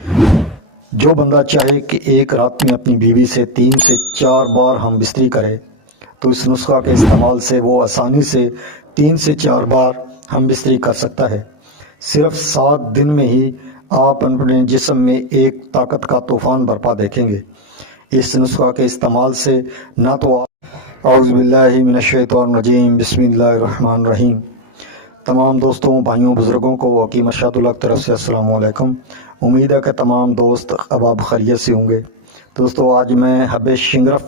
جو بندہ چاہے کہ ایک رات میں اپنی بیوی سے 3 سے 4 بار ہم بستری کرے تو اس نسخہ کے استعمال سے وہ آسانی سے 3 سے 4 بار ہم بستری کر سکتا ہے۔ صرف 7 دن میں ہی آپ اپنے جسم میں ایک طاقت کا طوفان برپا دیکھیں گے۔ اس نسخہ کے استعمال سے نہ تو اعوذ باللہ من الشیطان الرجیم، بسم اللہ الرحمن الرحیم۔ تمام دوستوں، بھائیوں، بزرگوں کو حکیم ارشاد اللہ کی طرف سے السلام علیکم۔ امید ہے کہ تمام دوست اب آپ خیریت سے ہوں گے۔ دوستوں، آج میں حب شنگرف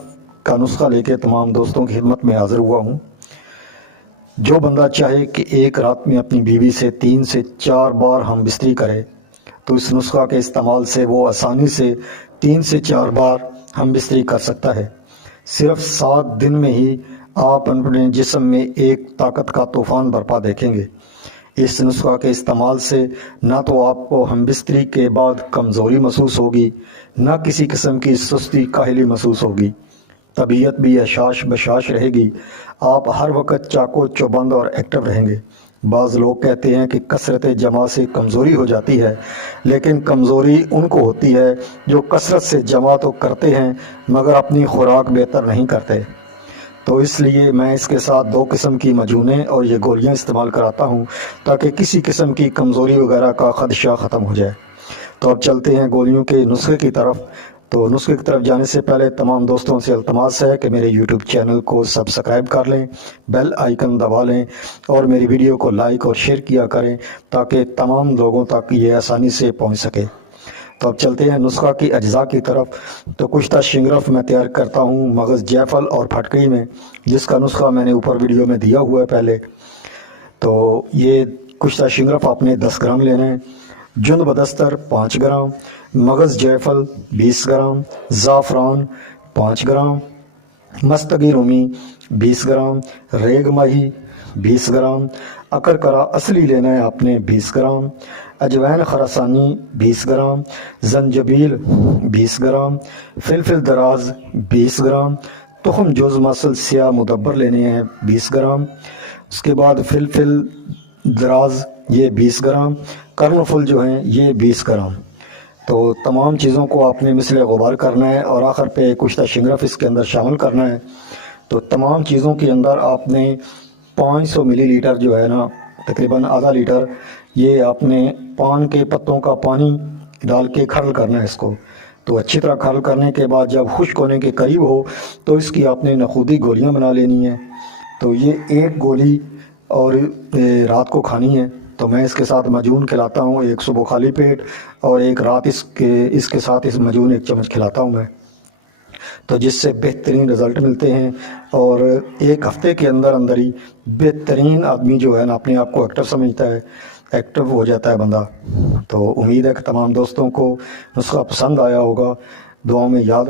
کا نسخہ لے کے تمام دوستوں کی خدمت میں حاضر ہوا ہوں۔ جو بندہ چاہے کہ ایک رات میں اپنی بیوی سے 3 سے 4 بار ہم بستری کرے تو اس نسخہ کے استعمال سے وہ آسانی سے 3 سے 4 بار ہم بستری کر سکتا ہے۔ صرف 7 دن میں ہی آپ اپنے جسم میں ایک طاقت کا طوفان برپا دیکھیں گے۔ اس نسخہ کے استعمال سے نہ تو آپ کو ہم بستری کے بعد کمزوری محسوس ہوگی، نہ کسی قسم کی سستی کاہلی محسوس ہوگی۔ طبیعت بھی اشاش بشاش رہے گی۔ آپ ہر وقت چاقو چوبند اور ایکٹیو رہیں گے۔ بعض لوگ کہتے ہیں کہ کثرت جمع سے کمزوری ہو جاتی ہے، لیکن کمزوری ان کو ہوتی ہے جو کثرت سے جمع تو کرتے ہیں مگر اپنی خوراک بہتر نہیں کرتے۔ تو اس لیے میں اس کے ساتھ 2 قسم کی مجونیں اور یہ گولیاں استعمال کراتا ہوں تاکہ کسی قسم کی کمزوری وغیرہ کا خدشہ ختم ہو جائے۔ تو اب چلتے ہیں گولیوں کے نسخے کی طرف۔ تو نسخے کی طرف جانے سے پہلے تمام دوستوں سے التماس ہے کہ میرے یوٹیوب چینل کو سبسکرائب کر لیں، بیل آئیکن دبا لیں اور میری ویڈیو کو لائک اور شیئر کیا کریں تاکہ تمام لوگوں تک یہ آسانی سے پہنچ سکے۔ تو اب چلتے ہیں نسخہ کی اجزاء کی طرف۔ تو کشتہ شنگرف میں تیار کرتا ہوں مغز، جیفل اور پھٹکری میں، جس کا نسخہ میں نے اوپر ویڈیو میں دیا ہوا ہے پہلے۔ تو یہ کشتہ شنگرف آپ نے 10 گرام لینا ہے، جند بدستر 5 گرام، مغز جیفل 20 گرام، زعفران 5 گرام، مستگی رومی 20 گرام، ریگ ماہی 20 گرام، اکرکرا اصلی لینا ہے آپ نے 20 گرام، اجوین خراسانی 20 گرام، زنجبیل 20 گرام، فلفل دراز 20 گرام، تخم جوز ماسل سیاہ مدبر لینے ہیں 20 گرام، اس کے بعد فلفل دراز یہ 20 گرام، کرن فل جو ہیں یہ 20 گرام۔ تو تمام چیزوں کو آپ نے مثل غبار کرنا ہے اور آخر پہ کشتہ شنگرف اس کے اندر شامل کرنا ہے۔ تو تمام چیزوں کے اندر آپ نے 500 ملی لیٹر جو ہے نا، تقریباً آدھا لیٹر، یہ آپ نے پان کے پتوں کا پانی ڈال کے کھرل کرنا ہے اس کو۔ تو اچھی طرح کھرل کرنے کے بعد جب خشک ہونے کے قریب ہو تو اس کی آپ نے نخودی گولیاں بنا لینی ہیں۔ تو یہ ایک گولی اور رات کو کھانی ہے۔ تو میں اس کے ساتھ مجون کھلاتا ہوں، ایک صبح خالی پیٹ اور ایک رات اس کے ساتھ اس مجون 1 چمچ کھلاتا ہوں میں، تو جس سے بہترین رزلٹ ملتے ہیں اور 1 ہفتے کے اندر اندر ہی بہترین آدمی جو ہے نا اپنے آپ کو ایکٹیو سمجھتا ہے، ایکٹیو ہو جاتا ہے بندہ۔ تو امید ہے کہ تمام دوستوں کو نسخہ پسند آیا ہوگا۔ دعاؤں میں یاد